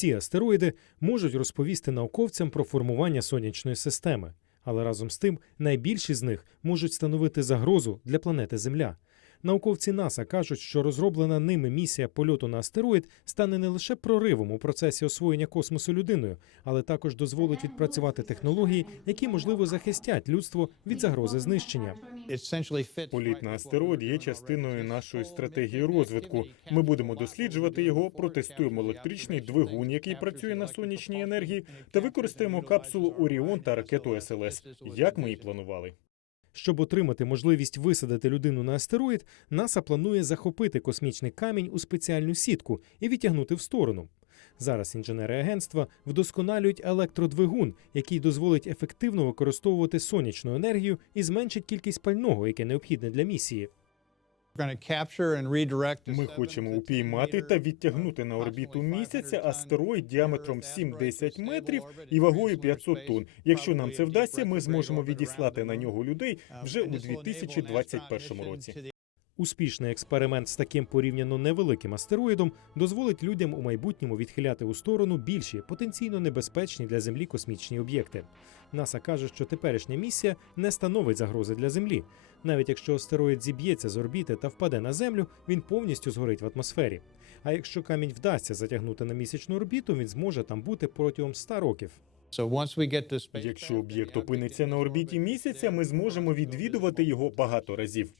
Ці астероїди можуть розповісти науковцям про формування сонячної системи, але разом з тим найбільші з них можуть становити загрозу для планети Земля. Науковці НАСА кажуть, що розроблена ними місія польоту на астероїд стане не лише проривом у процесі освоєння космосу людиною, але також дозволить відпрацювати технології, які можливо захистять людство від загрози знищення. Політ на астероїд є частиною нашої стратегії розвитку. Ми будемо досліджувати його, протестуємо електричний двигун, який працює на сонячній енергії, та використаємо капсулу Оріон та ракету СЛС, як ми і планували. Щоб отримати можливість висадити людину на астероїд, НАСА планує захопити космічний камінь у спеціальну сітку і відтягнути в сторону. Зараз інженери агентства вдосконалюють електродвигун, який дозволить ефективно використовувати сонячну енергію і зменшить кількість пального, яке необхідне для місії. Ми хочемо упіймати та відтягнути на орбіту місяця астероїд діаметром 7-10 метрів і вагою 500 тонн. Якщо нам це вдасться, ми зможемо відіслати на нього людей вже у 2021 році. Успішний експеримент з таким порівняно невеликим астероїдом дозволить людям у майбутньому відхиляти у сторону більші потенційно небезпечні для Землі космічні об'єкти. НАСА каже, що теперішня місія не становить загрози для Землі. Навіть якщо астероїд зіб'ється з орбіти та впаде на Землю, він повністю згорить в атмосфері. А якщо камінь вдасться затягнути на місячну орбіту, він зможе там бути протягом 100 років. Якщо об'єкт опиниться на орбіті місяця, ми зможемо відвідувати його багато разів.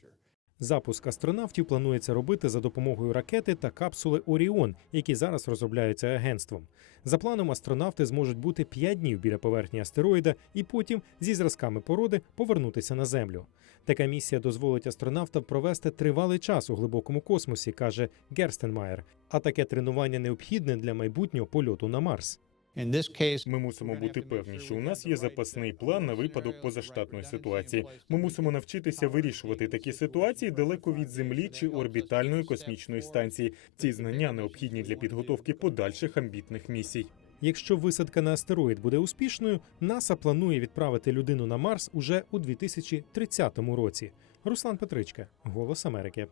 Запуск астронавтів планується робити за допомогою ракети та капсули Оріон, які зараз розробляються агентством. За планом, астронавти зможуть бути 5 днів біля поверхні астероїда і потім зі зразками породи повернутися на землю. Така місія дозволить астронавтам провести тривалий час у глибокому космосі, каже Герстенмаєр. А таке тренування необхідне для майбутнього польоту на Марс. Ми мусимо бути певні, що у нас є запасний план на випадок позаштатної ситуації. Ми мусимо навчитися вирішувати такі ситуації далеко від землі чи орбітальної космічної станції. Ці знання необхідні для підготовки подальших амбітних місій. Якщо висадка на астероїд буде успішною, НАСА планує відправити людину на Марс уже у 2030 році. Руслан Петричка, Голос Америки.